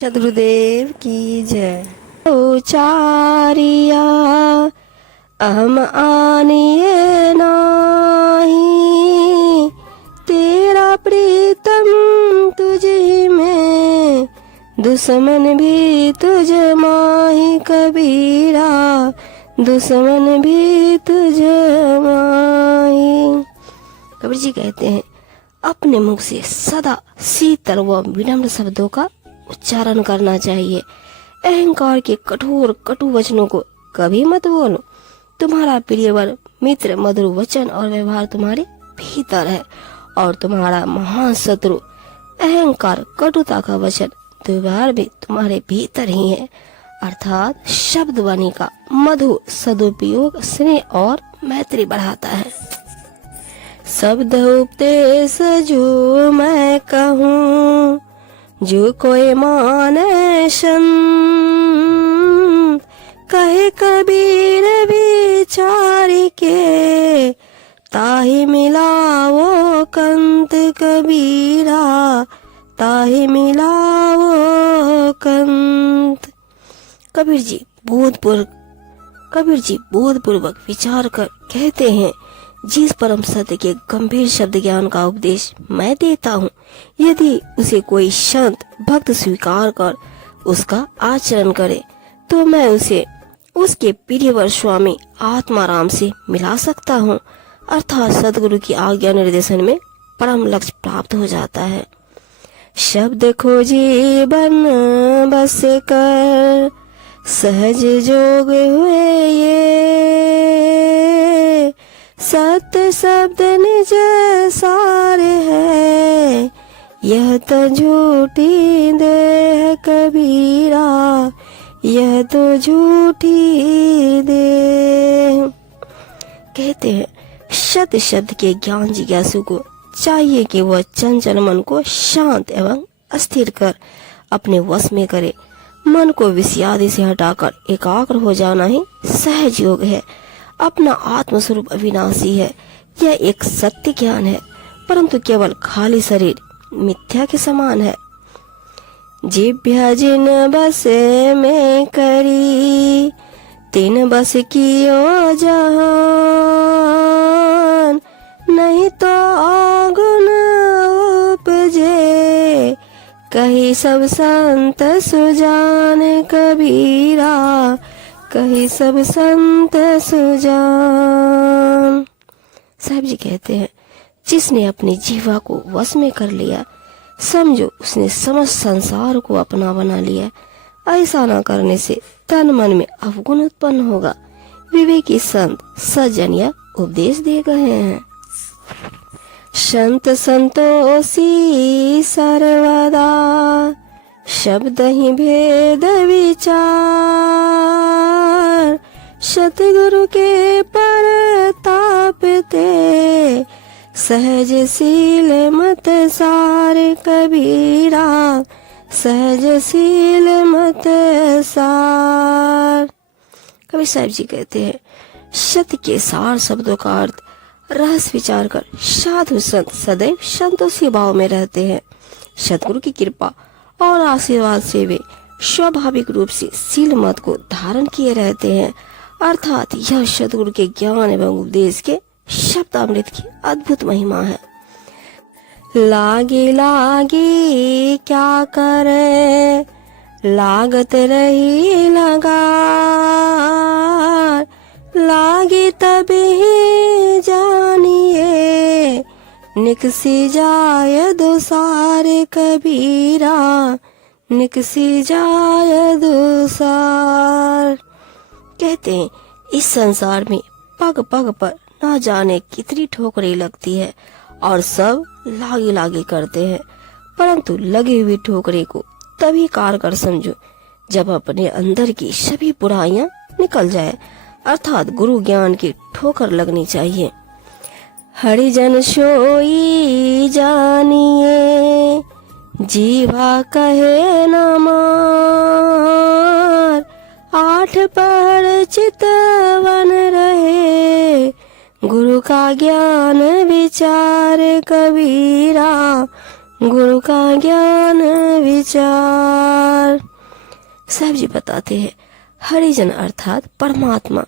सद्गुरुदेव की जय। उचारिया अहम आनिए नाही, तेरा प्रीतम तुझे में, दुश्मन भी तुझ माही कबीरा, दुश्मन भी तुझ माही। कबीर जी कहते हैं, अपने मुख से सदा शीतल व विनम्र शब्दों का उच्चारण करना चाहिए। अहंकार के कठोर कटु वचनों को कभी मत बोलो। तुम्हारा प्रियवर मित्र मधुर वचन और व्यवहार तुम्हारे भीतर है, और तुम्हारा महान शत्रु अहंकार कटुता का वचन व्यवहार भी तुम्हारे भीतर ही है। अर्थात शब्द वाणी का मधुर सदुपयोग स्नेह और मैत्री बढ़ाता है। शब्द उपदेश जो मैं कहूँ, जो कोई माने संत, कहे कबीर विचारी के, ताहि मिला वो कंत कबीरा, ताहि मिला वो कंत। कबीर जी बोधपूर्वक विचार कर कहते हैं, जिस परम सत्य के गंभीर शब्द ज्ञान का उपदेश मैं देता हूँ, यदि उसे कोई संत भक्त स्वीकार कर उसका आचरण करे, तो मैं उसे उसके प्रियवर स्वामी आत्माराम से मिला सकता हूँ। अर्थात सदगुरु की आज्ञा निर्देशन में परम लक्ष्य प्राप्त हो जाता है। शब्द खोजी बन बस कर, सहज जोग हुए ये, सत्य शब्द निज सारे है, यह तो झूठी देह कबीरा, यह तो झूठी देह। कहते हैं, सत्य शब्द के ज्ञान जिज्ञासु को चाहिए कि वह चंचल मन को शांत एवं अस्थिर कर अपने वश में करे। मन को विषयादि से हटाकर एकाग्र हो जाना ही सहज योग है। अपना आत्मस्वरूप अविनाशी है, यह एक सत्य ज्ञान है, परंतु केवल खाली शरीर मिथ्या के समान है। जिभ्या जिन बस में करी, तिन बस कियो जहान, नहीं तो आगुन उपजे, कही सब संत सुजान कबीरा, कही सब संत सुजान। साहब जी कहते हैं, जिसने अपनी जीवा को वश में कर लिया, समझो उसने समस्त संसार को अपना बना लिया। ऐसा न करने से तन मन में अवगुण उत्पन्न होगा। विवेकी संत सज्जन यह उपदेश दे गए हैं। संत संतोषी सर्वदा, शब्द ही भेद विचार, सतगुरु के परताप ते, सहज शील मत सार कबीरा, सहज शील मत सार। कबीर साहब जी कहते हैं, सत्य के सार शब्दों का अर्थ रहस्य विचार कर साधु संत सदैव संतोषी भाव में रहते हैं। सतगुरु की कृपा और आशीर्वाद से वे स्वाभाविक रूप से शील मत को धारण किए रहते हैं। अर्थात यह सतगुरु के ज्ञान एवं उपदेश के शब्दामृत की अद्भुत महिमा है। लागी लागी क्या करे, लागत रही लगार, लागी तभी जानिए, निकसी जाय दुसार कबीरा, निकसी जाय दुसार। कहते हैं, इस संसार में पग पग पर न जाने कितनी ठोकरें लगती है और सब लागे लागे करते हैं, परंतु लगी हुई ठोकरे को तभी कारगर समझो जब अपने अंदर की सभी बुराइयां निकल जाए। अर्थात गुरु ज्ञान की ठोकर लगनी चाहिए। हरिजन सोई जानिए, जीवा कहे न मार, आठ पहर चितवन रहे, गुरु का ज्ञान विचार कबीरा, गुरु का ज्ञान विचार। साहब जी बताते हैं, हरिजन अर्थात परमात्मा,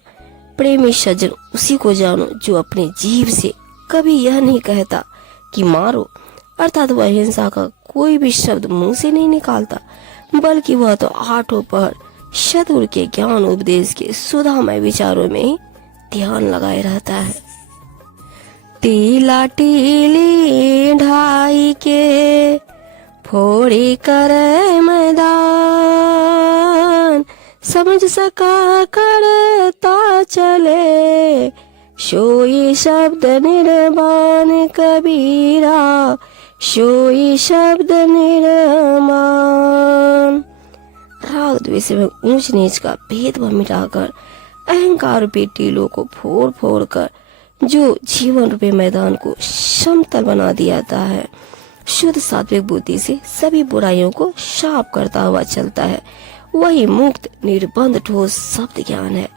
प्रेमी सज्जन उसी को जानो जो अपने जीव से कभी यह नहीं कहता कि मारो, अर्थात वह हिंसा का कोई भी शब्द मुंह से नहीं निकालता, बल्कि वह तो आठों पहर सद्गुरु के ज्ञान उपदेश के सुधामय विचारों में ही ध्यान लगाए रहता है। टीला टीली ढाई के फोड़ी करे मैदान, समझ सका करता चले सोई शब्द निर्वाण कबीरा, सोई शब्द निर्माण। राग द्वेष में ऊंच नीच का भेदभाव मिटाकर अहंकार रूपी टीलों को फोड़ फोड़ कर जो जीवन रूपी मैदान को समतल बना दियाता है, शुद्ध सात्विक बुद्धि से सभी बुराइयों को साफ करता हुआ चलता है, वही मुक्त निर्बंध ठोस शब्द ज्ञान है।